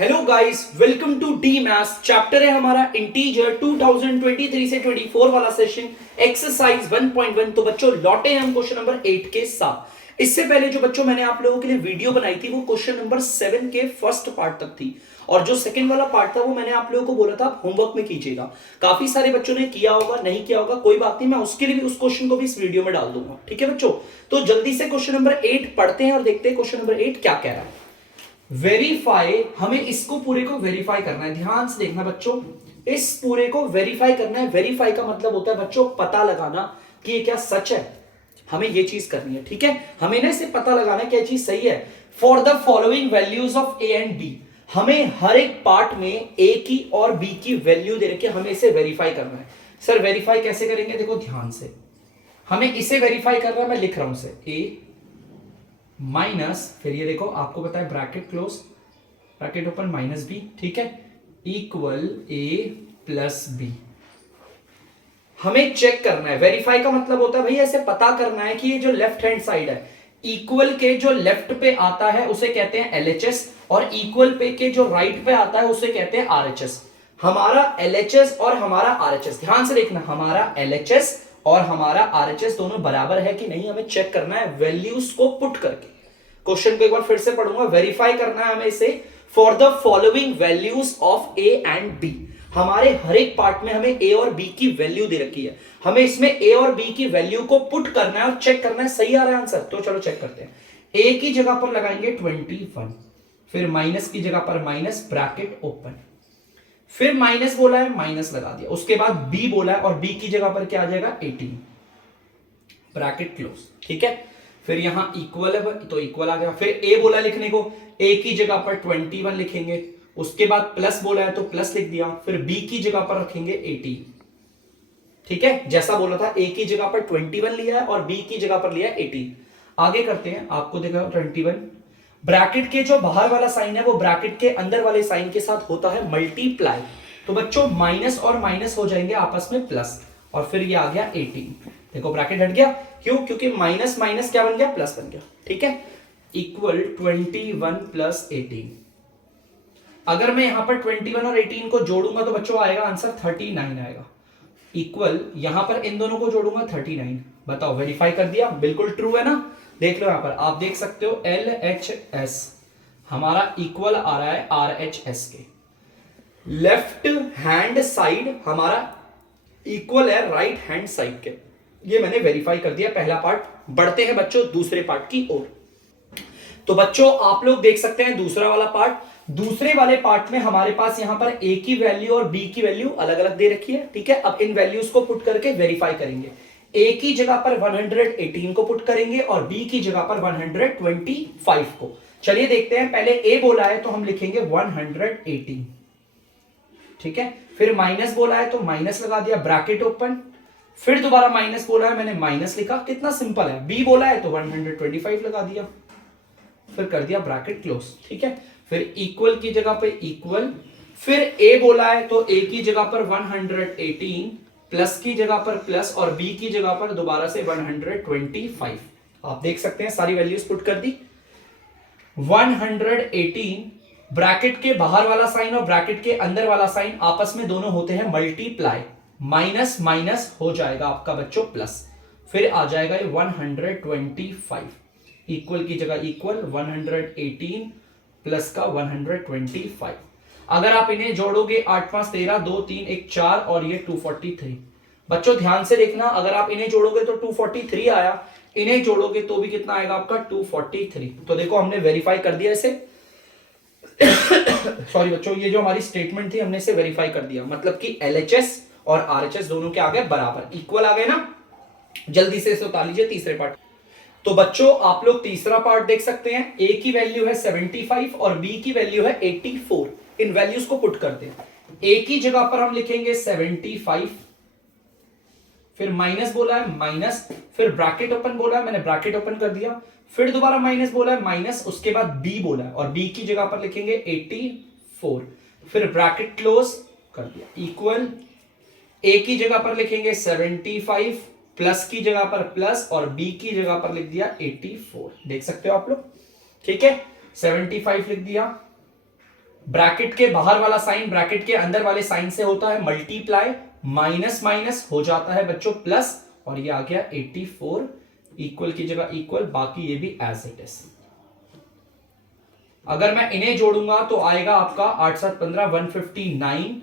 Hello guys, welcome to the maths. Chapter है हमारा integer 2023 से 24 वाला सेशन, एक्सरसाइज 1.1। तो बच्चों लौटे हैं हम क्वेश्चन नंबर 8 के साथ। इससे पहले जो बच्चों मैंने आप लोगों के लिए वीडियो बनाई थी वो क्वेश्चन नंबर 7 के फर्स्ट पार्ट तक थी, और जो सेकंड वाला पार्ट था वो मैंने आप लोगों को बोला था आप होमवर्क में कीजिएगा। काफी सारे बच्चों ने किया होगा, नहीं किया होगा कोई बात नहीं, मैं उसके लिए भी उस क्वेश्चन को भी इस वीडियो में डाल दूंगा। ठीक है बच्चों, तो जल्दी से क्वेश्चन नंबर 8 पढ़ते हैं और देखते हैं क्वेश्चन नंबर 8 क्या कह रहा है। वेरीफाई, हमें इसको पूरे को वेरीफाई करना है। ध्यान से देखना बच्चों, इस पूरे को वेरीफाई करना है। वेरीफाई का मतलब होता है बच्चों पता लगाना कि ये क्या सच है। हमें ये चीज करनी है, ठीक है। हमें ना इसे पता लगाना क्या चीज सही है। For the following values of a and b, हमें हर एक पार्ट में ए की और बी की वैल्यू दे रखी है, हमें इसे वेरीफाई करना है। सर वेरीफाई कैसे करेंगे, देखो ध्यान से, हमें इसे वेरीफाई करना है। मैं लिख रहा हूं इसे ए माइनस, फिर ये देखो आपको पता है bracket close, bracket open, minus b, ठीक है, इक्वल ए प्लस बी। हमें चेक करना है। वेरीफाई का मतलब होता है भाई ऐसे पता करना है कि ये जो लेफ्ट हैंड साइड है, इक्वल के जो लेफ्ट पे आता है उसे कहते हैं एलएचएस, और इक्वल पे के जो राइट पे आता है उसे कहते हैं आरएचएस। हमारा एलएचएस और हमारा आरएचएस, ध्यान से देखना, हमारा एलएचएस और हमारा आरएचएस दोनों बराबर है कि नहीं, हमें चेक करना है वैल्यूज को पुट करके। क्वेश्चन को एक बार फिर से पढ़ूंगा। वेरीफाई करना है हमें इसे। For the following values of a and b, हमारे हर एक पार्ट में हमें ए और बी की वैल्यू दे रखी है, हमें इसमें ए और बी की वैल्यू को पुट करना है और चेक करना है सही आ रहा है आंसर। तो चलो चेक करते हैं। ए की जगह पर लगाएंगे 21, फिर माइनस की जगह पर माइनस, ब्रैकेट ओपन, फिर माइनस बोला है माइनस लगा दिया, उसके बाद बी बोला है और बी की जगह पर क्या आ जाएगा 18, ब्रैकेट क्लोज, ठीक है। फिर यहां इक्वल है तो इक्वल आ गया। फिर ए बोला लिखने को, ए की जगह पर 21 लिखेंगे, उसके बाद प्लस बोला है तो प्लस लिख दिया, फिर बी की जगह पर रखेंगे 18, ठीक है, जैसा बोला था। ए की जगह पर 21 लिया है और बी की जगह पर लिया है 18। आगे करते हैं, आपको देखा 21, ब्रैकेट के जो बाहर वाला साइन है वो ब्रैकेट के अंदर वाले साइन के साथ होता है मल्टीप्लाई, तो बच्चों माइनस और माइनस हो जाएंगे आपस में प्लस, और फिर ये आ गया 18। देखो ब्रैकेट हट गया, क्यों, क्योंकि माइनस माइनस क्या बन गया, प्लस बन गया, ठीक है। Equal 21 plus 18। अगर मैं यहां पर 21 और 18 को जोड़ूंगा तो बच्चों आएगा आंसर 39 आएगा। इक्वल यहां पर इन दोनों को जोड़ूंगा 39। बताओ वेरीफाई कर दिया, बिल्कुल ट्रू है ना। देख लो यहां पर, आप देख सकते हो LHS हमारा इक्वल आ रहा है RHS के। लेफ्ट हैंड साइड हमारा इक्वल है राइट हैंड साइड के। ये मैंने वेरीफाई कर दिया पहला पार्ट। बढ़ते हैं बच्चों दूसरे पार्ट की ओर। तो बच्चों आप लोग देख सकते हैं दूसरा वाला पार्ट। दूसरे वाले पार्ट में हमारे पास यहां पर ए की वैल्यू और बी की वैल्यू अलग अलग दे रखी है, ठीक है। अब इन वैल्यूज को पुट करके वेरीफाई करेंगे। ए की जगह पर 118 को पुट करेंगे और बी की जगह पर 125 को। चलिए देखते हैं, पहले ए बोला है तो हम लिखेंगे 118, ठीक है। फिर माइनस बोला है तो माइनस लगा दिया, ब्रैकेट ओपन, फिर दोबारा माइनस बोला है मैंने माइनस लिखा, कितना सिंपल है। बी बोला है तो 125 लगा दिया, फिर कर दिया ब्रैकेट क्लोज, ठीक है। फिर इक्वल की जगह पे इक्वल, फिर ए बोला है तो ए की जगह पर 118, प्लस की जगह पर प्लस, और बी की जगह पर दोबारा से 125। आप देख सकते हैं सारी वैल्यूज पुट कर दी। 118, ब्रैकेट के बाहर वाला साइन और ब्रैकेट के अंदर वाला साइन आपस में दोनों होते हैं मल्टीप्लाई, माइनस माइनस हो जाएगा आपका बच्चों प्लस, फिर आ जाएगा ये 125, इक्वल की जगह इक्वल, 118 प्लस का 125। अगर आप इन्हें जोड़ोगे 8 5 13 2 3 1 4 और ये 243। बच्चों ध्यान से देखना, अगर आप इन्हें जोड़ोगे तो 243 आया, इन्हें जोड़ोगे तो भी कितना आएगा आपका 243। तो देखो हमने वेरीफाई कर दिया इसे। सॉरी बच्चों, ये जो हमारी स्टेटमेंट थी हमने इसे वेरीफाई कर दिया, मतलब कि LHS और RHS दोनों के आ गए बराबर, इक्वल आ गए ना। जल्दी से इसे उतार लीजिए तीसरे पार्ट। तो बच्चों आप लोग तीसरा पार्ट देख सकते हैं। ए की वैल्यू है 75 और बी की वैल्यू है 84। इन वैल्यूज को पुट करते हैं। ए की जगह पर हम लिखेंगे 75, फिर माइनस बोला है माइनस, फिर ब्रैकेट ओपन बोला है मैंने ब्रैकेट ओपन कर दिया, फिर दोबारा माइनस बोला है माइनस, उसके बाद बी बोला है और बी की जगह पर लिखेंगे 84, फिर ब्रैकेट क्लोज कर दिया, इक्वल ए की जगह पर लिखेंगे 75, प्लस की जगह पर प्लस और बी की जगह पर लिख दिया 84। देख सकते हो आप लोग, ठीक है। 75 लिख दिया, ब्रैकेट के बाहर वाला साइन ब्रैकेट के अंदर वाले साइन से होता है मल्टीप्लाई, माइनस माइनस हो जाता है बच्चों प्लस, और ये आ गया 84, इक्वल की जगह इक्वल, बाकी ये भी एज इट इज। अगर मैं इन्हें जोड़ूंगा तो आएगा आपका 8 7 15 159,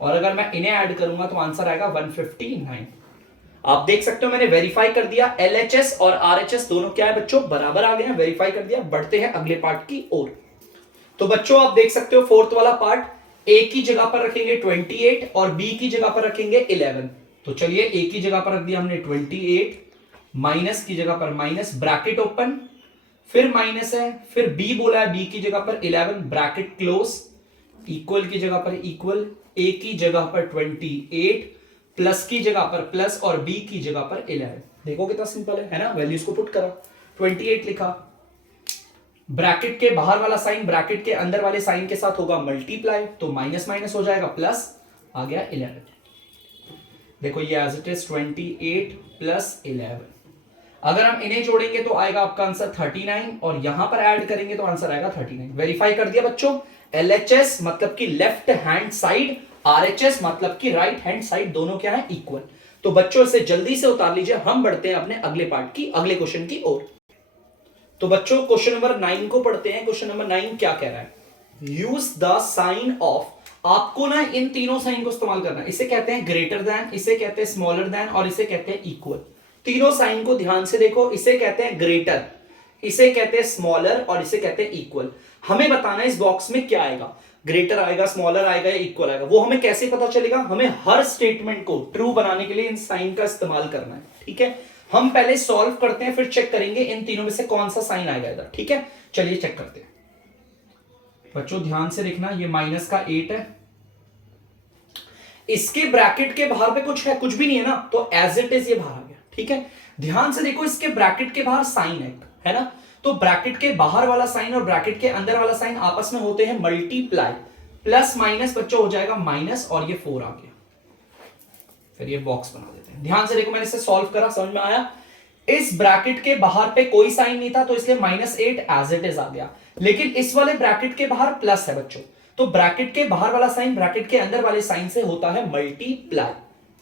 और अगर मैं इन्हें ऐड करूंगा तो आंसर आएगा 159। आप देख सकते हो मैंने वेरीफाई कर दिया, एलएचएस और आरएचएस दोनों क्या है बच्चों, बराबर आ गए हैं, वेरीफाई कर दिया। बढ़ते हैं अगले पार्ट की ओर। तो बच्चों आप देख सकते हो फोर्थ वाला पार्ट, ए की जगह पर रखेंगे 28 और बी की जगह पर रखेंगे 11। तो चलिए ए की जगह पर रख दिया हमने 28, माइनस की जगह पर माइनस, ब्रैकेट ओपन, फिर माइनस है, फिर बी बोला है, बी की जगह पर 11, ब्रैकेट क्लोज, इक्वल की जगह पर इक्वल, ए की जगह पर 28, प्लस की जगह पर प्लस, और बी की जगह पर 11। देखो कितना सिंपल है ना, वैल्यूज को पुट करा, 28 लिखा, ब्रैकेट के बाहर वाला साइन ब्रैकेट के अंदर वाले साइन के साथ होगा मल्टीप्लाई, तो माइनस माइनस हो जाएगा प्लस, आ गया 11। देखो ये एज इट इज 28 प्लस 11। अगर हम इन्हें जोड़ेंगे तो आएगा आपका आंसर 39, और यहां पर ऐड करेंगे तो आंसर आएगा 39। वेरीफाई कर दिया बच्चों। एलएचएस मतलब कि लेफ्ट हैंड साइड, आरएचएस मतलब कि राइट हैंड साइड, दोनों क्या है, इक्वल। तो बच्चों इसे जल्दी से उतार लीजिए, हम बढ़ते हैं अपने अगले पार्ट की, अगले क्वेश्चन की ओर। तो बच्चों क्वेश्चन नंबर 9 को पढ़ते हैं। क्वेश्चन नंबर 9 क्या कह रहा है, यूज द साइन ऑफ, आपको ना इन तीनों साइन को इस्तेमाल करना है। इसे कहते हैं ग्रेटर देन, इसे कहते हैं स्मॉलर देन, और इसे कहते हैं इक्वल। तीनों साइन को ध्यान से देखो, इसे कहते हैं ग्रेटर, इसे कहते हैं स्मॉलर, और इसे कहते हैं इक्वल। हमें बताना है इस बॉक्स में क्या आएगा, ग्रेटर आएगा, स्मॉलर आएगा या इक्वल आएगा। वो हमें कैसे पता चलेगा, हमें हर स्टेटमेंट को ट्रू बनाने के लिए इन साइन का इस्तेमाल करना है। ठीक है, हम पहले सॉल्व करते हैं, फिर चेक करेंगे इन तीनों में से कौन सा साइन आएगा इधर। ठीक है, चलिए चेक करते हैं। बच्चों ध्यान से देखना, ये माइनस का 8 है, इसके ब्रैकेट के बाहर पे कुछ है, कुछ भी नहीं है ना, तो एज इट इज ये बाहर आ गया। ठीक है, ध्यान से देखो, इसके ब्रैकेट के बाहर साइन है ना, तो ब्रैकेट के बाहर वाला साइन और ब्रैकेट के अंदर वाला साइन आपस में होते हैं मल्टीप्लाई, प्लस माइनस बच्चों हो जाएगा माइनस, और ये 4 आ गया। फिर ये बॉक्स बना देते हैं। ध्यान से देखो, मैंने इसे सॉल्व करा, समझ में आया। इस ब्रैकेट के बाहर पे कोई साइन नहीं था, तो इसलिए -8 एज इट इज आ गया। लेकिन इस वाले ब्रैकेट के बाहर प्लस है बच्चों, तो ब्रैकेट के बाहर वाला साइन ब्रैकेट के अंदर वाले साइन से होता है मल्टीप्लाई,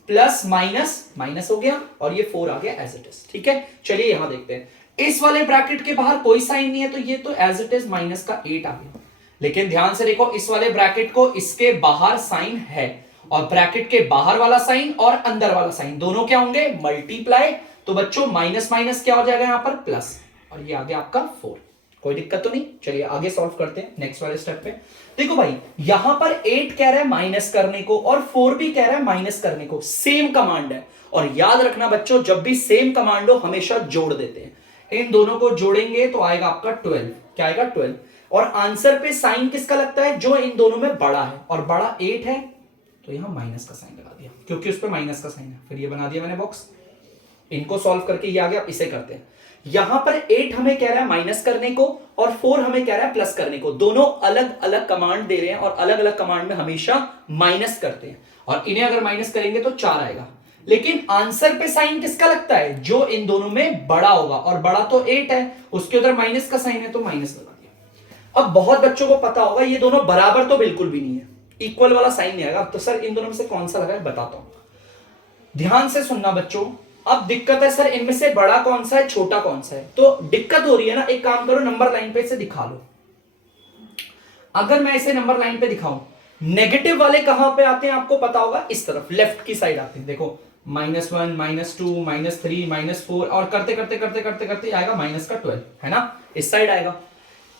प्लस माइनस माइनस हो गया, और ये 4 आ गया एज इट इज। ठीक है, चलिए यहां देखते हैं। इस वाले ब्रैकेट के बाहर कोई साइन नहीं है, तो ये तो एज इट इज माइनस का 8 आ गया। लेकिन ध्यान से देखो, इस वाले ब्रैकेट को इसके बाहर साइन है, और ब्रैकेट के बाहर वाला साइन और अंदर वाला साइन दोनों क्या होंगे, मल्टीप्लाई। तो बच्चों माइनस माइनस क्या हो जाएगा यहां पर, प्लस, और ये आ गया आपका 4। कोई दिक्कत तो नहीं। चलिए आगे सॉल्व करते हैं नेक्स्ट वाले स्टेप पे। देखो भाई, यहां पर 8 कह रहा है माइनस करने को, और 4 भी कह रहा है माइनस करने को, सेम कमांड है। और याद रखना बच्चों, जब भी सेम कमांड हो हमेशा जोड़ देते हैं। इन दोनों को जोड़ेंगे तो आएगा आपका 12। क्या आएगा, 12। और आंसर पे साइन किसका लगता है, जो इन दोनों में बड़ा है, और बड़ा 8 है, तो यहां माइनस का साइन लगा दिया, क्योंकि उस पर माइनस का साइन है। फिर ये बना दिया मैंने बॉक्स। इनको सॉल्व करके ये आ गया। इसे करते हैं। यहां पर 8 हमें कह रहा है माइनस करने को, और 4 हमें कह रहा है प्लस करने को। दोनों अलग अलग कमांड दे रहे हैं, और अलग अलग कमांड में हमेशा माइनस करते हैं, और इन्हें अगर माइनस करेंगे तो 4 आएगा। लेकिन आंसर पे साइन किसका लगता है, जो इन दोनों में बड़ा होगा, और बड़ा तो 8 है, उसके उधर माइनस का साइन है, तो माइनस लगा दिया। अब बहुत बच्चों को पता होगा, ये दोनों बराबर तो बिल्कुल भी नहीं है, इक्वल वाला साइन नहीं आएगा। तो सर इन दोनों में से कौन सा लगा है, बताता हूं, ध्यान से सुनना बच्चों। अब दिक्कत है सर, इनमें से बड़ा कौन सा है, छोटा कौन सा है, तो दिक्कत हो रही है ना। एक काम करो, नंबर लाइन पे इसे दिखा लो। अगर मैं इसे नंबर लाइन पे दिखाऊं, नेगेटिव वाले कहां पे आते हैं आपको पता होगा, इस तरफ लेफ्ट की साइड आते हैं। देखो -1 -2 -3 -4, और करते करते करते करते करते आएगा माइनस का 12, है ना, इस साइड आएगा।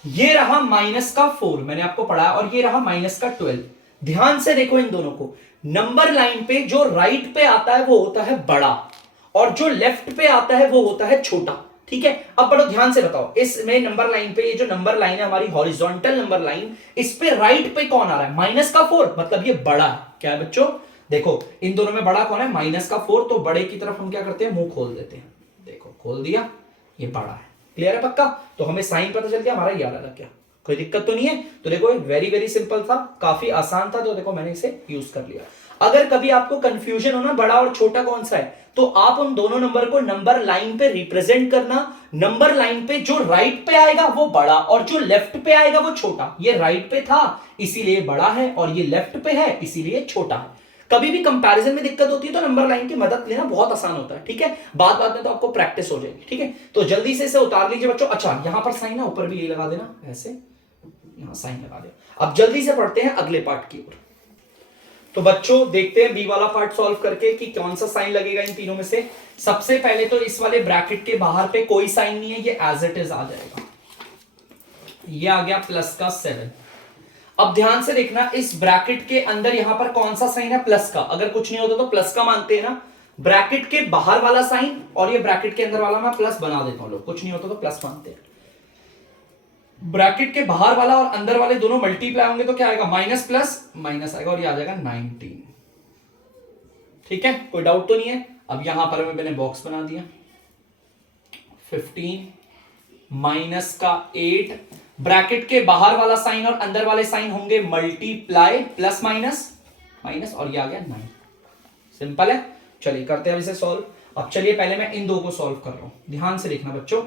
ये रहा माइनस का 4, मैंने आपको पढ़ाया, और ये रहा माइनस का 12। ध्यान से देखो इन दोनों को, नंबर लाइन पे जो राइट पे आता है वो होता है बड़ा, और जो लेफ्ट पे आता है वो होता है छोटा। ठीक है, अब बड़ो ध्यान से बताओ, इसमें नंबर लाइन पे, ये जो नंबर लाइन है हमारी हॉरिजॉन्टल नंबर लाइन, इस पे राइट पे कौन आ रहा है, माइनस का 4, मतलब ये बड़ा है। क्या है बच्चों, देखो इन दोनों में बड़ा कौन है, माइनस का 4, तो बड़े की तरफ हम क्या करते हैं, मुंह खोल देते हैं। देखो खोल दिया, ये बड़ा है। क्लियर है पक्का, तो हमें साइन पता चल गया, हमारा ये वाला लग गया। कोई दिक्कत तो नहीं है। तो देखो वेरी वेरी सिंपल था, काफी आसान था, तो देखो मैंने इसे यूज कर लिया। अगर कभी आपको कंफ्यूजन हो ना बड़ा और छोटा कौन सा है, तो आप उन दोनों नंबर को नंबर लाइन पे रिप्रेजेंट करना। नंबर लाइन पे जो राइट पे आएगा वो बड़ा और जो लेफ्ट पे आएगा वो छोटा। ये राइट पे था इसीलिए बड़ा है और ये लेफ्ट पे है इसीलिए छोटा है। कभी भी कंपैरिजन में दिक्कत होती है तो नंबर लाइन की मदद लेना बहुत आसान होता है, ठीक है। बात बात में तो आपको प्रैक्टिस हो जाएगी, ठीक है। तो जल्दी से इसे उतार लीजिए बच्चों। अच्छा यहां पर साइन है, ऊपर भी ये लगा देना, ऐसे यहां साइन लगा दे। अब जल्दी से पढ़ते हैं अगले पार्ट की ओर। तो बच्चों देखते हैं बी वाला पार्ट सॉल्व करके कि कौन सा साइन लगेगा इन तीनों में से। सबसे पहले तो इस वाले ब्रैकेट के बाहर पे कोई साइन नहीं है, ये एज इट इज आ जाएगा। ये आ गया प्लस का 7। अब ध्यान से देखना इस ब्रैकेट के अंदर यहां पर कौन सा साइन है, प्लस का। अगर कुछ नहीं होता तो प्लस का मानते हैं ना। ब्रैकेट के बाहर वाला साइन और ये ब्रैकेट के अंदर वाला मैं प्लस बना देता हूं, लोग कुछ नहीं होता तो प्लस मानते हैं। ब्रैकेट के बाहर वाला और अंदर वाले दोनों मल्टीप्लाई होंगे तो क्या आएगा, माइनस प्लस माइनस आएगा और ये आ जाएगा 19। ठीक है, कोई डाउट तो नहीं है। अब यहां पर मैंने बॉक्स बना दिया। 15 माइनस का 8, ब्रैकेट के बाहर वाला साइन और अंदर वाले साइन होंगे मल्टीप्लाई, प्लस माइनस माइनस और ये आ गया 9। सिंपल है। चलिए करते हैं इसे सॉल्व। अब चलिए पहले मैं इन दो को सॉल्व कर रहा हूं, ध्यान से देखना बच्चों।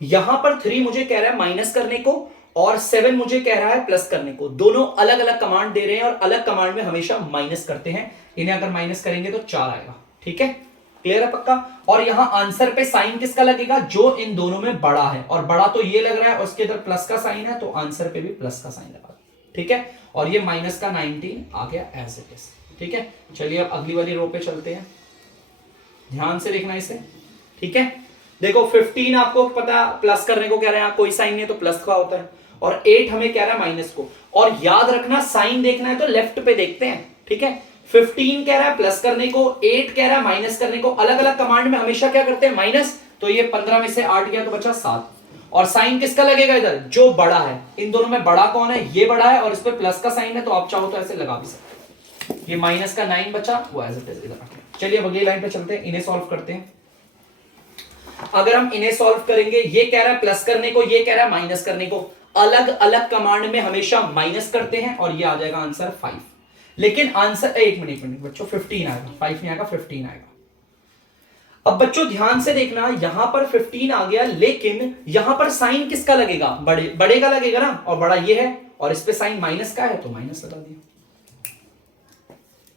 यहां पर 3 मुझे कह रहा है माइनस करने को और 7 मुझे कह रहा है प्लस करने को। दोनों अलग अलग कमांड दे रहे हैं और अलग कमांड में हमेशा माइनस करते हैं। इन्हें अगर माइनस करेंगे तो 4 आएगा। ठीक है, क्लियर है पक्का। और यहां आंसर पे साइन किसका लगेगा, जो इन दोनों में बड़ा है। और बड़ा तो ये लग रहा है और उसके इधर प्लस का साइन है तो आंसर पे भी प्लस का साइन लगा। ठीक है, और ये माइनस का 19 आ गया एज इट इज। ठीक है, चलिए अब अगली वाली रो पे चलते हैं, ध्यान से देखना इसे। ठीक है, देखो 15 आपको पता प्लस करने को कह रहे हैं, कोई साइन नहीं तो प्लस का होता है। और 8 हमें कह रहा है माइनस को। और याद रखना साइन देखना है तो लेफ्ट पे देखते हैं। ठीक है, 15 कह रहा है प्लस करने को, 8 कह रहा है माइनस करने को। अलग अलग कमांड में हमेशा क्या करते हैं, माइनस। तो ये 15 में से 8 गया तो बचा 7। और साइन किसका लगेगा इधर, जो बड़ा है। इन दोनों में बड़ा कौन है, ये बड़ा है और इस पे प्लस का साइन है तो आप चाहो तो ऐसे लगा भी सकते हैं। ये माइनस का 9 बचा, वो एज इट इज इधर। चलिए अब अगली लाइन पे चलते हैं, इन्हें सॉल्व करते हैं। अगर हम इन्हें सॉल्व करेंगे, ये कह रहा है प्लस करने को, ये कह रहा है माइनस करने को। अलग अलग कमांड में हमेशा माइनस करते हैं और ये आ जाएगा आंसर 5। लेकिन आंसर एक मिनट बच्चों 15 आएगा, 5 नहीं आएगा, 15 आएगा। अब बच्चों ध्यान से देखना, यहां पर 15 आ गया लेकिन यहां पर साइन किसका लगेगा, बड़े का लगेगा ना। और बड़ा ये है और इस पे साइन माइनस का है तो माइनस लगा दिया।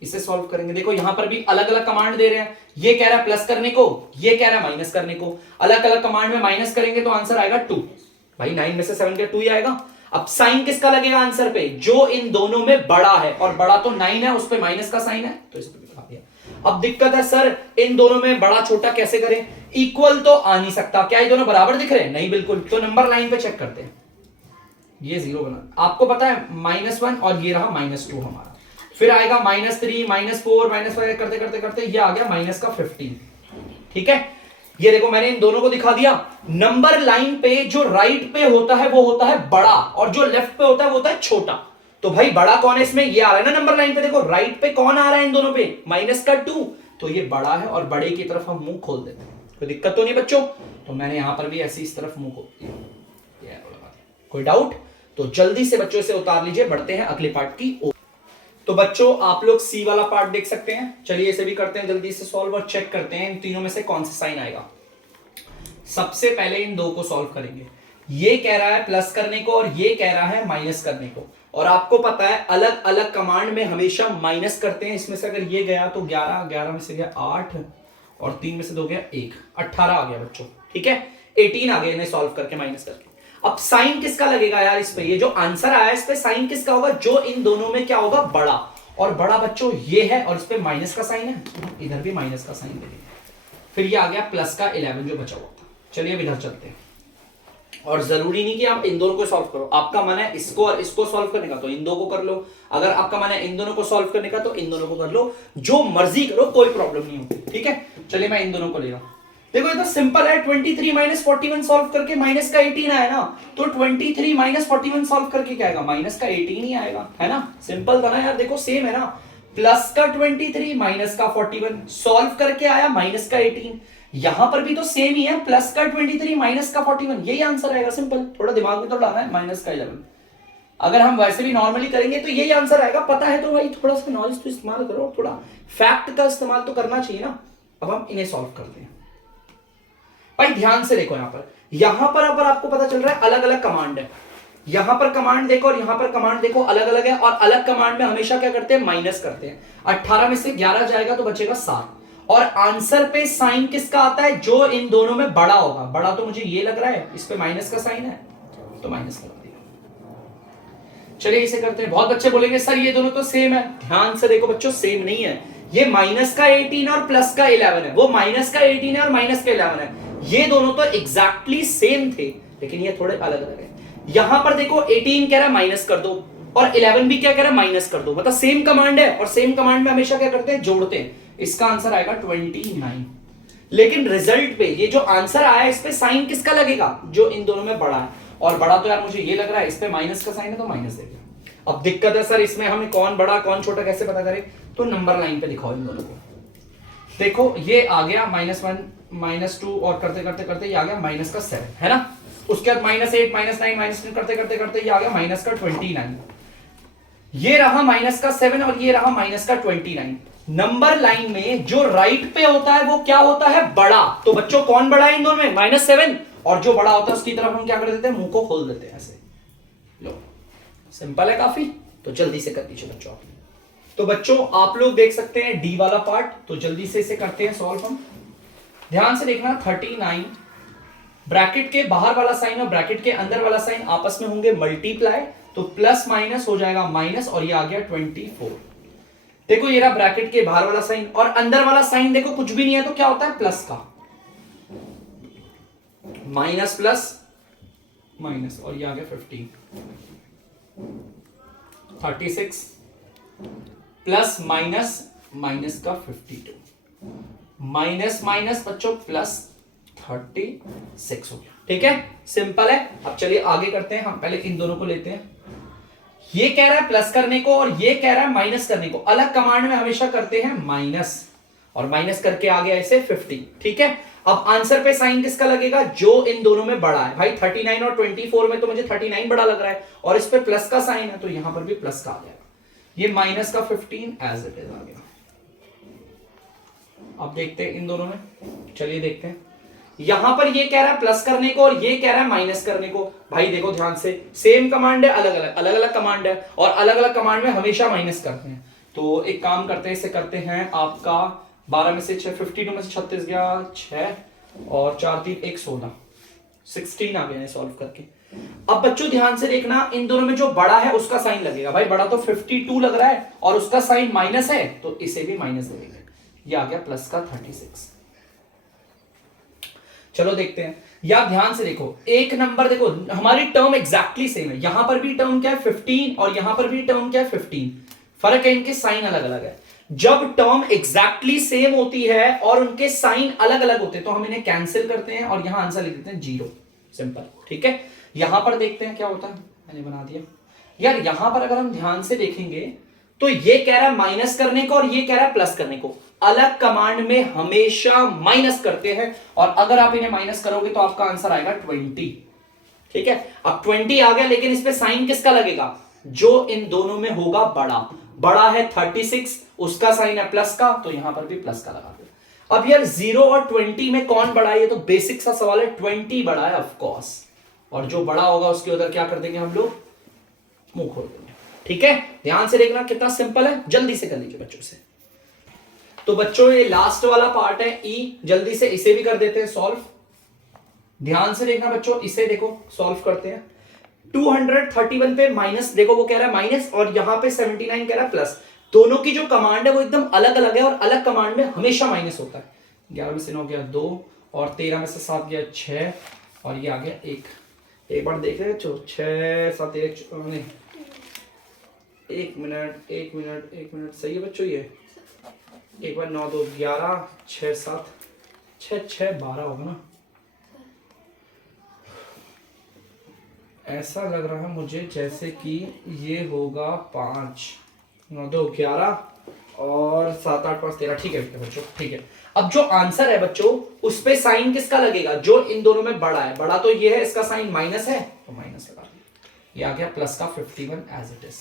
इसे सॉल्व करेंगे, देखो यहां पर भी अलग अलग कमांड दे रहे हैं। ये कह रहा है प्लस करने को, ये कह रहा है माइनस करने को। अलग अलग कमांड में माइनस करेंगे तो आंसर आएगा 2। भाई 9 में से 7 के 2 ही आएगा। अब साइन किसका लगेगा आंसर पे, जो इन दोनों में बड़ा है। और बड़ा तो 9 है, उस पे माइनस का साइन है तो इस पे भी लगा दिया। अब दिक्कत है सर इन दोनों में बड़ा छोटा कैसे करें, इक्वल तो आ नहीं सकता। क्या ये दोनों बराबर दिख रहे हैं, नहीं बिल्कुल। तो नंबर लाइन पे चेक करते हैं, ये 0 बना, आपको पता है -1 और ये रहा -2 हमारा। फिर आएगा -3 -4 -5 करते करते करते ये आ गया माइनस का 15। ठीक है, ये देखो मैंने इन दोनों को दिखा दिया। नंबर लाइन पे जो राइट पे होता है वो होता है बड़ा और जो लेफ्ट पे होता है वो होता है छोटा। तो भाई बड़ा कौन है इसमें, ये आ रहा है ना नंबर लाइन पे। देखो राइट पे कौन आ रहा है इन दोनों पे, -2। तो ये बड़ा है और बड़े की तरफ हम मुंह खोल देते हैं। कोई दिक्कत तो नहीं बच्चों। तो मैंने यहां पर भी ऐसे इस तरफ मुंह खोल दिया। कोई डाउट तो जल्दी से बच्चों इसे उतार लीजिए, बढ़ते हैं अगले पार्ट की ओर। तो बच्चों आप लोग सी वाला पार्ट देख सकते हैं। चलिए इसे भी करते हैं जल्दी से सॉल्व और चेक करते हैं इन तीनों में से कौन सा साइन आएगा। सबसे पहले इन दो को सॉल्व करेंगे। ये कह रहा है प्लस करने को और ये कह रहा है माइनस करने को। और आपको पता है अलग अलग कमांड में हमेशा माइनस करते हैं। इसमें से अगर ये गया तो 11 में से गया 8 और 3 में से 2 गया 1, 18 आ गया बच्चों। ठीक है, 18 आ गया इन्हें सॉल्व करके माइनस करके। अब साइन किसका लगेगा यार इस पे, ये जो आंसर आया इस पे साइन किसका होगा, जो इन दोनों में क्या होगा, बड़ा। और बड़ा बच्चों ये है और इस पे माइनस का साइन है, इधर भी माइनस का साइन देंगे। फिर ये आ गया प्लस का 11 जो बचा हुआ था। चलिए अब इधर चलते हैं। और जरूरी नहीं कि आप इन दोनों को सॉल्व करो, आपका मन है इसको और इसको सॉल्व करने का तो इन दो को कर लो। अगर आपका मन है इन दोनों को सॉल्व करने का तो इन दोनों को कर लो, जो मर्जी करो, कोई प्रॉब्लम नहीं होती। ठीक है, चलिए मैं इन दोनों को ले रहा हूं। देखो ये तो सिंपल है, 23 - 41 सॉल्व करके माइनस का 18 आया ना। तो 23 - 41 सॉल्व करके क्या आएगा, माइनस का 18 ही आएगा, है ना। सिंपल था ना यार, देखो सेम है ना। प्लस का 23 माइनस का 41 सॉल्व करके आया माइनस का 18। यहां पर भी तो सेम ही है, प्लस का 23 माइनस का 41, यही आंसर आएगा। सिंपल, थोड़ा दिमाग में तो डालना है, माइनस का 11। अगर हम वैसे भी नॉर्मली करेंगे तो यही आंसर आएगा। पता है तो भाई थोड़ा सा नॉलेज तो इस्तेमाल करो, थोड़ा फैक्ट का इस्तेमाल तो करना चाहिए ना। अब हम इन्हें सॉल्व करते हैं। भाई ध्यान से देखो, यहां पर अगर आपको पता चल रहा है अलग अलग कमांड है, यहां पर कमांड देखो और यहां पर कमांड देखो अलग अलग है, और अलग कमांड में हमेशा क्या करते हैं, माइनस करते हैं। 18 में से 11 जाएगा तो बचेगा 7, और आंसर पे साइन किसका आता है, जो इन दोनों में बड़ा होगा। बड़ा तो मुझे ये लग रहा है, इस पे माइनस का साइन है तो माइनस लगा दिया। चलिए इसे करते हैं। बहुत बच्चे बोलेंगे सर ये दोनों तो सेम है। ध्यान से देखो बच्चों, सेम नहीं है। ये माइनस का 18 और प्लस का 11 है, वो माइनस का 18 है और माइनस का 11 है। ये दोनों तो एग्जैक्टली सेम थे, लेकिन ये थोड़े अलग अलग है। यहां पर देखो 18 कह रहा है माइनस कर दो, और 11 भी क्या कह रहा है, माइनस कर दो। मतलब सेम कमांड है, और सेम कमांड में हमेशा क्या करते हैं, जोड़ते हैं। इसका आंसर आएगा 29। लेकिन रिजल्ट पे ये जो आंसर आया इस पे साइन किसका लगेगा, जो इन दोनों में बड़ा है। और बड़ा तो यार मुझे ये लग रहा है इस पे माइनस का साइन है तो माइनस देगा। अब दिक्कत है सर इसमें हमें कौन बड़ा कौन छोटा कैसे पता करें, तो नंबर लाइन पे दिखाओ इन दोनों को। देखो ये आ गया -1 -2 और करते करते करते ये आ गया माइनस का 7, है ना। उसके बाद -8 -9 -10 करते करते करते ये आ गया माइनस का 29। ये रहा माइनस का 7 और ये रहा माइनस का 29। नंबर लाइन में जो राइट पे होता है वो क्या होता है, बड़ा। तो बच्चों कौन बड़ा है इन दोनों में, -7, और जो बड़ा होता है उसकी तरफ हम क्या कर देते हैं, मुंह को खोल देते हैं ऐसे। लो सिंपल है काफी, तो जल्दी से कर दीजिए बच्चों आप। तो बच्चों आप लोग देख सकते हैं डी वाला पार्ट, तो जल्दी से इसे करते हैं सॉल्व हम। ध्यान से देखना, 39 ब्रैकेट के बाहर वाला साइन और ब्रैकेट के अंदर वाला साइन आपस में होंगे मल्टीप्लाई, तो प्लस माइनस हो जाएगा माइनस, और ये आ गया 24। देखो ये रहा ब्रैकेट के बाहर वाला साइन, और अंदर वाला साइन देखो कुछ भी नहीं है तो क्या होता है, प्लस का। माइनस प्लस माइनस, और ये आ गया 15। 36 प्लस माइनस माइनस का 52, माइनस माइनस बच्चों प्लस 36 हो गया। ठीक है, सिंपल है। अब चलिए आगे करते हैं, हम पहले इन दोनों को लेते हैं। ये कह रहा है प्लस करने को और ये कह रहा है माइनस करने को। अलग कमांड में हमेशा करते हैं माइनस, और माइनस करके आ गया इसे 50। ठीक है, अब आंसर पे साइन किसका लगेगा, जो इन दोनों में बड़ा है। भाई 39 और 24 में तो मुझे 39 बड़ा लग रहा है, और इस पे प्लस का साइन है तो यहां पर भी प्लस का आ जाएगा। ये माइनस का 15 एज इट इज आ गया। अब देखते हैं इन दोनों में, चलिए देखते हैं। यहां पर ये कह रहा है प्लस करने को और ये कह रहा है माइनस करने को। भाई देखो ध्यान से, सेम कमांड है, अलग अलग कमांड है, और अलग अलग कमांड में हमेशा माइनस करते हैं। तो एक काम करते हैं, इसे करते हैं आपका 12 में से 6, 52 में से 36 गया 6, और 4 3 1 16 आ गया सॉल्व करके। अब बच्चों ध्यान से देखना, इन दोनों में जो बड़ा है उसका साइन लगेगा। भाई बड़ा तो 52 लग रहा है और उसका साइन माइनस है, तो इसे भी माइनस दे देंगे। ये आ गया प्लस का 36। चलो देखते हैं, या ध्यान से देखो, एक नंबर देखो हमारी टर्म एग्जैक्टली सेम है। यहां पर भी टर्म क्या है 15, और यहां पर भी टर्म क्या है 15। फर्क है इनके साइन अलग अलग है। जब टर्म एग्जैक्टली सेम होती है और उनके साइन अलग अलग होते हैं तो हम इन्हें कैंसिल करते हैं और यहां आंसर लिख देते हैं 0। सिंपल, ठीक है। यहां पर देखते हैं क्या होता है, मैंने बना दिया। यार यहां पर अगर हम ध्यान से देखेंगे तो ये कह रहा है माइनस करने को और ये कह रहा है प्लस करने को। अलग कमांड में हमेशा माइनस करते हैं, और अगर आप इन्हें माइनस करोगे तो आपका आंसर आएगा 20। ठीक है, अब 20 आ गया, लेकिन इस पे साइन किसका लगेगा, जो इन दोनों में होगा बड़ा। बड़ा है 36, उसका साइन है प्लस का, तो यहां पर भी प्लस का लगा दो। अब यार 0 और 20 में कौन बड़ा है, ये तो बेसिक सा सवाल है। 20 बड़ा है ऑफ कोर्स, और जो बड़ा होगा उसके उधर क्या कर देंगे हम लोग, मुंह खोल देंगे। ठीक है, ध्यान से देखना कितना सिंपल है, जल्दी से कर लीजिए बच्चों से। तो बच्चों ये लास्ट वाला पार्ट है ई, जल्दी से इसे भी कर देते हैं सॉल्व। ध्यान से देखना बच्चों, इसे देखो सॉल्व करते हैं। 231 पे माइनस, देखो वो कह रहा है माइनस और यहां पे 79 कह रहा है प्लस। दोनों की जो कमांड है वो एकदम अलग अलग है, और अलग कमांड में हमेशा माइनस होता है। 11 में से 9 गया 2, और 13 में से 7 गया 6, और ये आ गया 1। एक बार देख रहे हो, 6 7 1 1 मिनट 1 मिनट 1 मिनट, सही है बच्चों। ये एक बार 9 2 11 6 7 6 6 12 होगा ना, ऐसा लग रहा है मुझे जैसे कि ये होगा 5 9 2 11 और 7 8 5 13। ठीक है बच्चों, ठीक है। अब जो आंसर है बच्चों उस पे साइन किसका लगेगा, जो इन दोनों में बड़ा है। बड़ा तो ये है, इसका साइन माइनस है तो माइनस लगा दिया। ये आ गया प्लस का 51 एज इट इज।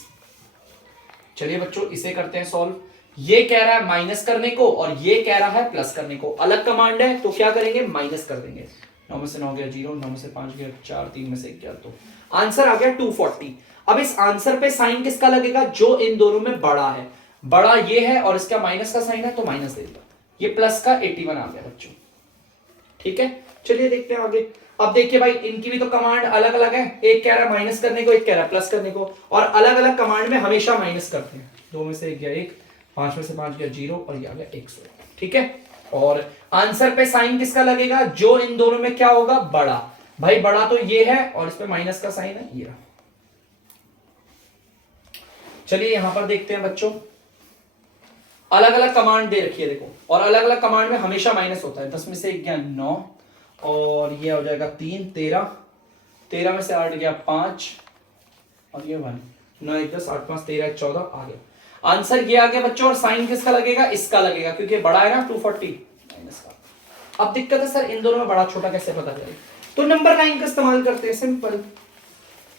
चलिए बच्चों इसे करते हैं सॉल्व। ये कह रहा है माइनस करने को और ये कह रहा है प्लस करने को, अलग कमांड है तो क्या करेंगे, माइनस कर देंगे। 9 में से 9 गया 0, 9 में से 5 गया 4, 3 में से 1 गया 2, आंसर आ गया 240। अब इस आंसर पे साइन किसका लगेगा, जो इन दोनों में बड़ा है। बड़ा ये है और इसका माइनस का साइन है तो माइनस दे दिया, ये प्लस का 81 आ गया बच्चों। ठीक है, चलिए देखते हैं आगे। अब देखिए भाई इनकी भी तो कमांड अलग अलग है, एक कह रहा है माइनस करने को, एक कह रहा है प्लस करने को, और अलग अलग कमांड में हमेशा माइनस करते हैं। 2 में से 1 गया 1, 5 में से 5 गया 0 और ये आ गया 100। ठीक है, और आंसर पे साइन किसका लगेगा, जो इन दोनों में क्या होगा, बड़ा। भाई बड़ा तो ये है और इस पे माइनस का साइन है ये। चलिए यहां पर देखते हैं बच्चों, अलग अलग कमांड दे रखी है देखो, और अलग अलग कमांड में हमेशा माइनस होता है। 10 में से 1 गया 9 और ये हो जाएगा 3, 13, 13 में से 8 गया 5 और ये 1, 9 1 10 8 5 13 14 आ गया। आंसर ये आ गया बच्चों, और साइन किसका लगेगा, इसका लगेगा, क्योंकि बड़ा है ना 240 माइनस का। अब दिक्कत है सर इन दोनों में बड़ा छोटा कैसे पता चले, तो नंबर लाइन का इस्तेमाल करते हैं, सिंपल।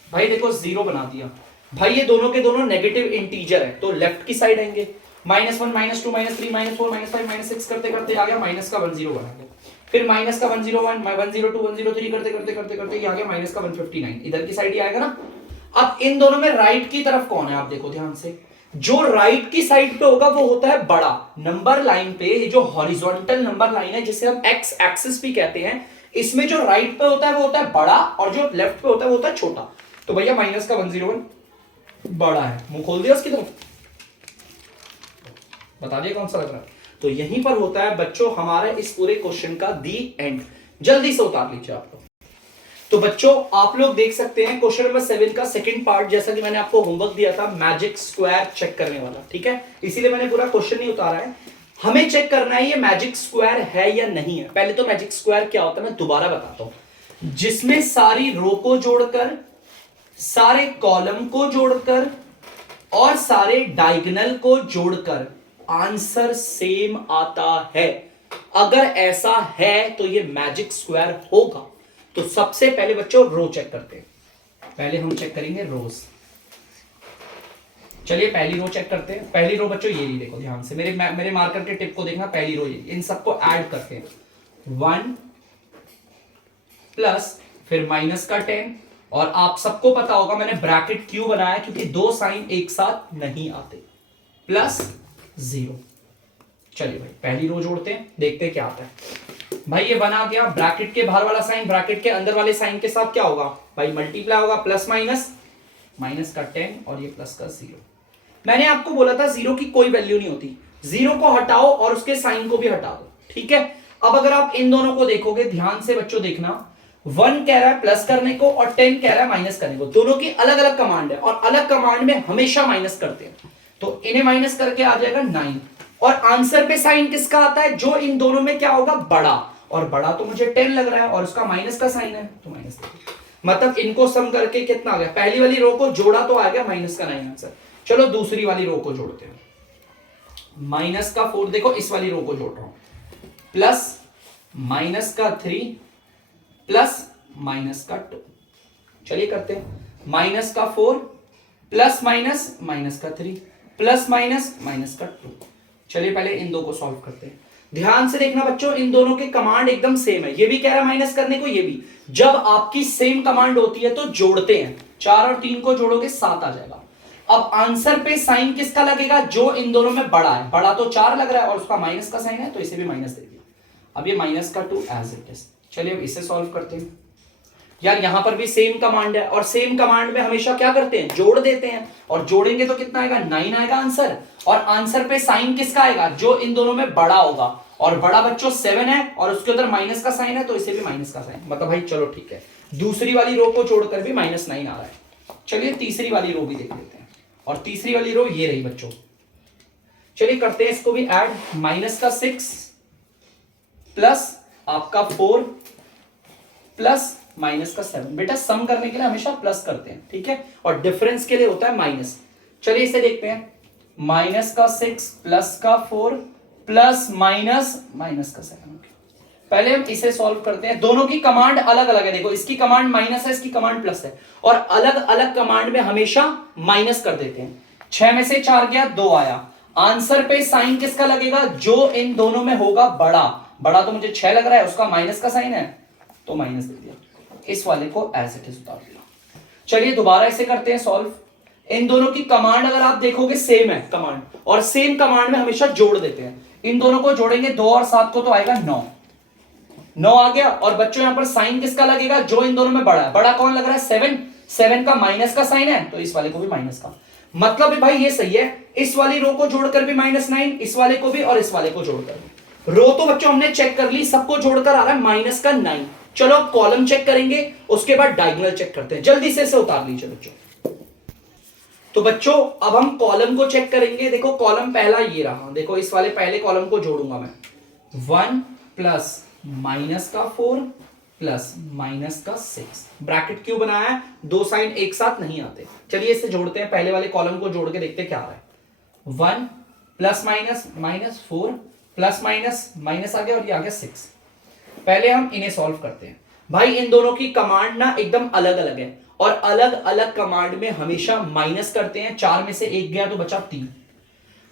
भाई देखो 0 बना दिया, भाई ये दोनों के दोनों नेगेटिव इंटीजर है तो लेफ्ट की साइड आएंगे। -1 -2 -3 -4 -5 -6 करते करते आ गया माइनस का 10 बना गया, फिर माइनस का 101 102 103 करते करते करते करते ये आ गया माइनस का 159, इधर की साइड ही आएगा ना। अब इन दोनों में राइट की तरफ कौन है, आप देखो ध्यान से, जो राइट की साइड पे होगा वो होता है बड़ा। नंबर लाइन पे ये जो हॉरिजॉन्टल नंबर लाइन है जिसे हम एक्स एक्सिस भी कहते हैं, इसमें जो राइट पे होता है वो होता है बड़ा और जो लेफ्ट पे होता है वो होता है छोटा। तो भैया माइनस का 101 बड़ा है, मुंह खोल दिया उसकी तरफ, बता दिया कौन सा लग रहा है। तो यहीं पर होता है बच्चों हमारे इस पूरे क्वेश्चन का दी एंड। जल्दी से उतार लीजिए आप लोग। तो बच्चों आप लोग देख सकते हैं क्वेश्चन नंबर 7 का सेकंड पार्ट, जैसा कि मैंने आपको होमवर्क दिया था मैजिक स्क्वायर चेक करने वाला, ठीक है, इसीलिए मैंने पूरा क्वेश्चन नहीं उतारा है। हमें चेक करना है ये मैजिक स्क्वायर है या नहीं है। पहले तो मैजिक स्क्वायर क्या होता है मैं दोबारा बताता हूं, जिसमें सारी रो को जोड़कर, सारे कॉलम को जोड़कर और सारे डायगोनल को जोड़कर आंसर सेम आता है। अगर ऐसा है तो ये मैजिक स्क्वायर होगा। तो सबसे पहले बच्चों रो चेक करते हैं, पहले हम चेक करेंगे रोज। चलिए पहली रो चेक करते हैं। पहली रो बच्चों ये देखो ध्यान से, मेरे मार्कर के टिप को देखना, पहली रो ये, इन सबको ऐड करते हैं 1 प्लस फिर माइनस का 10, और आप सबको पता होगा मैंने ब्रैकेट क्यों बनाया, क्योंकि दो साइन एक साथ नहीं आते, प्लस 0। चलिए भाई पहली रो जोड़ते हैं, देखते हैं क्या आता है। भाई ये बना गया, ब्रैकेट के बाहर वाला साइन ब्रैकेट के अंदर वाले साइन के साथ क्या होगा भाई, मल्टीप्लाई होगा, प्लस माइनस, माइनस का 10 और ये प्लस का 0। मैंने आपको बोला था 0 की कोई वैल्यू नहीं होती, 0 को हटाओ और उसके साइन को भी हटा दो, ठीक है। अब अगर आप इन दोनों को देखोगे ध्यान से बच्चों देखना, 1 कह रहा है प्लस करने को और 10 कह रहा है माइनस करने को, दोनों की अलग अलग कमांड है और अलग कमांड में हमेशा माइनस करते हैं, तो इन्हें माइनस करके आ जाएगा 9। और आंसर पे साइन किसका आता है, जो इन दोनों में क्या होगा, बड़ा, और बड़ा तो मुझे 10 लग रहा है और उसका माइनस का साइन है तो माइनस, मतलब इनको सम करके कितना आ गया, पहली वाली रो को जोड़ा तो आ गया माइनस का 9 आंसर। चलो दूसरी वाली रो को जोड़ते हैं, माइनस का 4, देखो इस वाली रो को जोड़ रहा हूं, प्लस माइनस का 3 प्लस माइनस का 2। चलिए करते हैं, माइनस का 4 प्लस माइनस माइनस का 3 प्लस माइनस माइनस का 2। चलिए पहले इन दो को सॉल्व करते हैं। ध्यान से देखना बच्चों, इन दोनों के कमांड एकदम सेम है, ये भी कह रहा है माइनस करने को, ये भी। जब आपकी सेम कमांड होती है तो जोड़ते हैं, 4 और 3 को जोड़ोगे 7 आ जाएगा। अब आंसर पे साइन किसका लगेगा, जो इन दोनों में बड़ा है, बड़ा तो 4 लग रहा है और उसका माइनस का साइन है तो इसे भी माइनस दे दिया। अब ये माइनस का 2 एज इट इज। चलिए अब इसे सॉल्व करते हैं। यार यहां पर भी सेम कमांड है और सेम कमांड में हमेशा क्या करते हैं, जोड़ देते हैं, और जोड़ेंगे तो कितना आएगा, 9 आएगा आंसर। और आंसर पे साइन किसका आएगा, जो इन दोनों में बड़ा होगा, और बड़ा बच्चों 7 है और उसके उधर माइनस का साइन है तो इसे भी माइनस का साइन, मतलब भाई चलो ठीक है, दूसरी वाली रो को जोड़कर भी -9 आ रहा है। चलिए तीसरी वाली रो भी देख लेते हैं, और तीसरी वाली रो ये रही बच्चों। चलिए करते हैं इसको भी ऐड, माइनस का 6 प्लस आपका 4 प्लस माइनस का 7। बेटा सम करने के लिए हमेशा प्लस करते हैं, ठीक है, और डिफरेंस के लिए होता है माइनस। चलिए इसे देखते हैं, माइनस का 6 प्लस का 4 प्लस माइनस माइनस का 7। पहले हम इसे सॉल्व करते हैं। दोनों की कमांड अलग अलग है, देखो इसकी कमांड माइनस है, इसकी कमांड प्लस है, और अलग अलग कमांड में हमेशा माइनस कर देते हैं। 6 में से 4 गया, 2 आया। आंसर पे साइन किसका लगेगा? जो इन दोनों में होगा बड़ा। बड़ा तो मुझे 6 लग रहा है, उसका माइनस का साइन है तो माइनस दे दिया, इस वाले को एज इट इज उतार दिया। चलिए दोबारा इसे करते हैं सॉल्व। इन दोनों की कमांड अगर आप देखोगे सेम है कमांड, और सेम कमांड में हमेशा जोड़ देते हैं। इन दोनों को जोड़ेंगे 2 और 7 को तो आएगा 9, 9 आ गया। और बच्चों यहां पर साइन किसका लगेगा? जो इन दोनों में बड़ा है। बड़ा कौन लग रहा है? 7, 7 का माइनस का साइन है तो इस वाले को भी माइनस का। मतलब है भाई ये सही है, इस वाली रो को जोड़कर भी -9, इस वाले को भी और इस वाले को जोड़कर भी। रो तो बच्चों हमने चेक कर ली, सबको जोड़कर आ रहा है -9। चलो अब कॉलम चेक करेंगे, उसके बाद डायगोनल चेक करते हैं। जल्दी से इसे उतार लीजिए बच्चों। तो बच्चों अब हम कॉलम को चेक करेंगे। देखो कॉलम पहला ये रहा, देखो इस वाले पहले कॉलम को जोड़ूंगा मैं। 1 प्लस माइनस का 4 प्लस माइनस का 6। ब्रैकेट क्यों बनाया है? 2 साइन एक साथ नहीं आते। चलिए इसे जोड़ते हैं, पहले वाले कॉलम को जोड़ के देखते क्या आ रहा है। 1 plus minus minus 4 plus minus minus आ गया और ये आ गया 6। पहले हम इन्हें सॉल्व करते हैं। भाई इन दोनों की कमांड ना एकदम अलग अलग है, और अलग अलग कमांड में हमेशा माइनस करते हैं। 4 में से 1 गया तो बचा 3।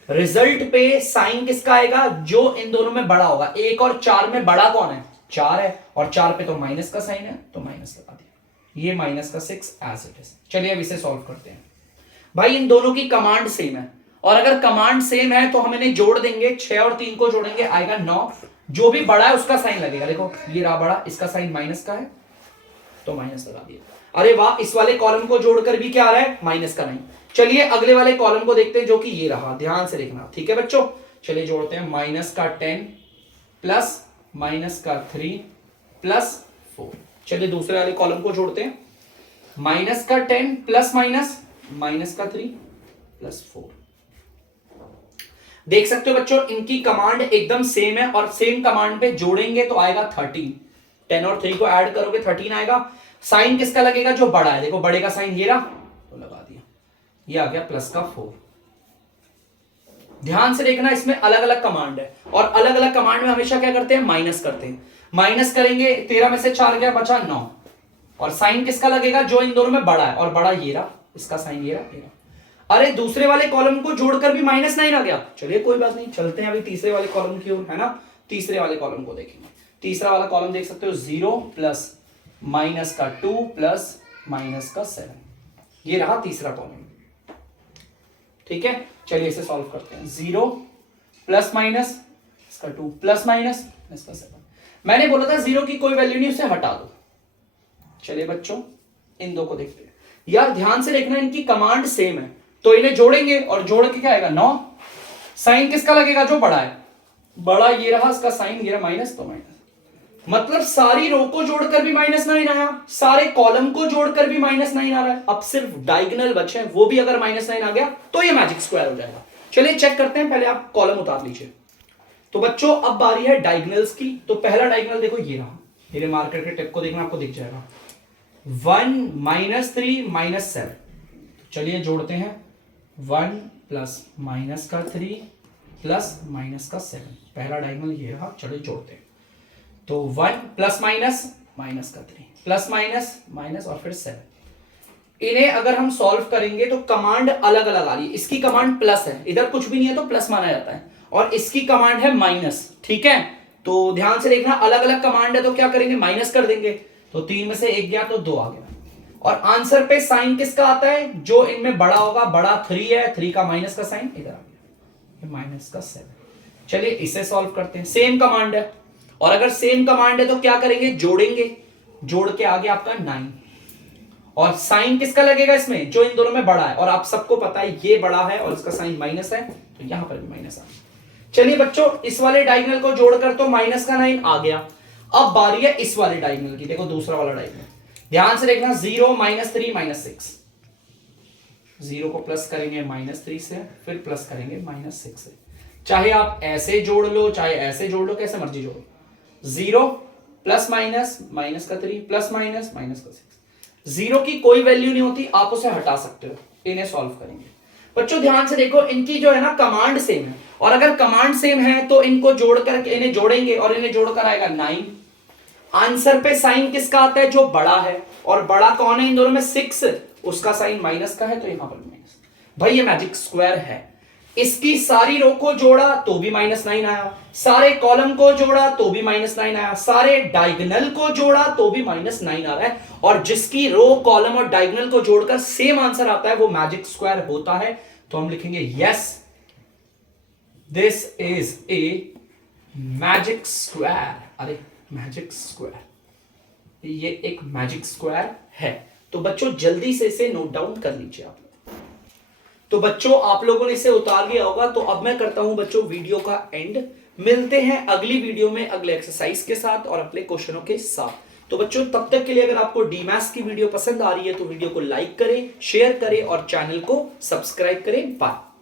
रिजल्ट पे साइन किसका आएगा? जो इन दोनों में बड़ा होगा। 1 और 4 में बड़ा कौन है? 4 है, और 4 पे तो माइनस का साइन है तो माइनस लगा दिया। ये माइनस का 6 एज इट इज। चलिए अब इसे सॉल्व करते हैं। भाई इन दोनों की कमांड सेम है, और अगर कमांड सेम है तो हम इन्हें जोड़ देंगे। 6 और 3 को जोड़ेंगे आएगा 9। जो भी बड़ा है उसका साइन लगेगा। देखो ये रहा बड़ा, इसका साइन माइनस का है तो माइनस लगा दिया। अरे वाह, इस वाले कॉलम को जोड़कर भी क्या आ रहा है? माइनस का नहीं। चलिए अगले वाले कॉलम को देखते हैं, जो कि ये रहा। ध्यान से देखना, ठीक है बच्चों। चलिए जोड़ते हैं। माइनस का 10 प्लस माइनस का 3 प्लस 4। चलिए दूसरे वाले कॉलम को जोड़ते हैं। माइनस का 10 प्लस माइनस माइनस का 3 प्लस 4। देख सकते हो बच्चों इनकी कमांड एकदम सेम है, और सेम कमांड पे जोड़ेंगे तो आएगा 13। 10 और 3 को ऐड करोगे 13 आएगा। साइन किसका लगेगा? जो बड़ा है। देखो बड़े का साइन ये रहा तो लगा दिया, ये आ गया प्लस का 4। ध्यान से देखना, इसमें अलग अलग कमांड है, और अलग अलग कमांड में हमेशा क्या करते हैं? माइनस करते हैं। माइनस करेंगे, 13 में से 4 गया बचा 9, और साइन किसका लगेगा? जो इन दोनों में बड़ा है, और बड़ा ये रहा, इसका साइन ये रहा। अरे दूसरे वाले कॉलम को जोड़कर भी -9 आ गया। चलिए कोई बात नहीं, चलते हैं अभी तीसरे वाले कॉलम की ओर, है ना। तीसरे वाले कॉलम को देखेंगे। तीसरा वाला कॉलम देख सकते हो, 0 प्लस माइनस का 2 प्लस माइनस का 7। ये रहा तीसरा कॉलम, ठीक है। चलिए इसे सॉल्व करते हैं। 0 प्लस माइनस इसका 2 प्लस माइनस इसका 7। मैंने बोला था 0 की कोई वैल्यू नहीं, उसे हटा दो। चलिए बच्चों इन दो को देखते हैं। यार ध्यान से देखना, इनकी कमांड सेम है तो इन्हें जोड़ेंगे, और जोड़ के क्या आएगा? 9। साइन किसका लगेगा? जो बड़ा है। बड़ा ये रहा, इसका साइन ये रहा माइनस तो माइनस। मतलब सारी रो को जोड़कर भी -9 आया, सारे कॉलम को जोड़कर भी -9 आ रहा है। अब सिर्फ डायगोनल बचे हैं, वो भी अगर -9 आ गया तो ये मैजिक स्क्वायर हो जाएगा। चलिए चेक करते हैं, पहले आप कॉलम उतार लीजिए। तो बच्चों अब बारी है डायगोनल्स की। तो पहला डायगोनल देखो ये रहा, मेरे मार्कर के टिप को देखना, आपको दिख जाएगा। 1 -3 -7। चलिए जोड़ते हैं। 1 प्लस माइनस का 3 प्लस माइनस का 7। पहला डायगोनल ये रहा। चलिए जोड़ते हैं। तो 1 प्लस माइनस माइनस का 3 प्लस माइनस माइनस और फिर 7। इन्हें अगर हम सॉल्व करेंगे तो कमांड अलग अलग आ रही है। इसकी कमांड प्लस है, इधर कुछ भी नहीं है तो प्लस माना जाता है, और इसकी कमांड है माइनस, ठीक है। तो ध्यान से देखना, अलग अलग कमांड है तो क्या करेंगे? माइनस कर देंगे। तो 3 में से 1 गया तो 2 आ गया, और आंसर पे साइन किसका आता है? जो इनमें बड़ा होगा। बड़ा 3 है, 3 का माइनस का साइन इधर आ गया, माइनस का 7। चलिए इसे सॉल्व करते हैं। सेम कमांड है, और अगर सेम कमांड है तो क्या करेंगे? जोड़ेंगे। जोड़ के आगे आपका 9, और साइन किसका लगेगा इसमें? जो इन दोनों में बड़ा है, और आप सबको पता है ये बड़ा है और इसका साइन माइनस है, तो यहां पर भी माइनस आ गया। चलिए बच्चों इस वाले डायगोनल को जोड़कर तो माइनस का 9 आ गया। अब बारी है इस वाले डायगोनल की। देखो दूसरा वाला डायगोनल, ध्यान से देखना। 0 -3 -6। 0 को प्लस करेंगे -3 से, फिर प्लस करेंगे -6 से। चाहे आप ऐसे जोड़ लो, चाहे ऐसे जोड़ लो, कैसे मर्जी जोड़ो। 0 प्लस माइनस माइनस का 3 प्लस माइनस माइनस का 6। 0 की कोई वैल्यू नहीं होती, आप उसे हटा सकते हो। इन्हें सॉल्व करेंगे। बच्चों ध्यान से देखो, इनकी जो है ना कमांड सेम है, और अगर कमांड सेम है तो इनको जोड़कर इन्हें जोड़ेंगे और इन्हें जोड़कर आएगा 9। आंसर पे साइन किसका आता है, जो बड़ा है, और बड़ा कौन है इन दोनों में, 6, उसका साइन माइनस का है तो यहां पर माइनस। भाई ये मैजिक स्क्वायर है। इसकी सारी रो को जोड़ा तो भी -9 आया, सारे कॉलम को जोड़ा तो भी -9 आया, सारे डायगोनल को जोड़ा तो भी -9 आ रहा है, और जिसकी रो कॉलम और डायगोनल को जोड़कर सेम आंसर आता है वो मैजिक स्क्वायर होता है। तो हम लिखेंगे yes this is a magic square. अरे मैजिक स्क्वायर, ये एक मैजिक स्क्वायर है। तो बच्चों जल्दी से इसे नोट डाउन कर लीजिए आप। तो बच्चों आप लोगों ने इसे उतार लिया होगा। तो अब मैं करता हूं बच्चों वीडियो का एंड। मिलते हैं अगली वीडियो में अगले एक्सरसाइज के साथ और अपने क्वेश्चनों के साथ। तो बच्चों तब तक के लिए अगर आपको डीमैथ्स की वीडियो पसंद आ रही है तो वीडियो को लाइक करें, शेयर करें और चैनल को सब्सक्राइब करें। बाय।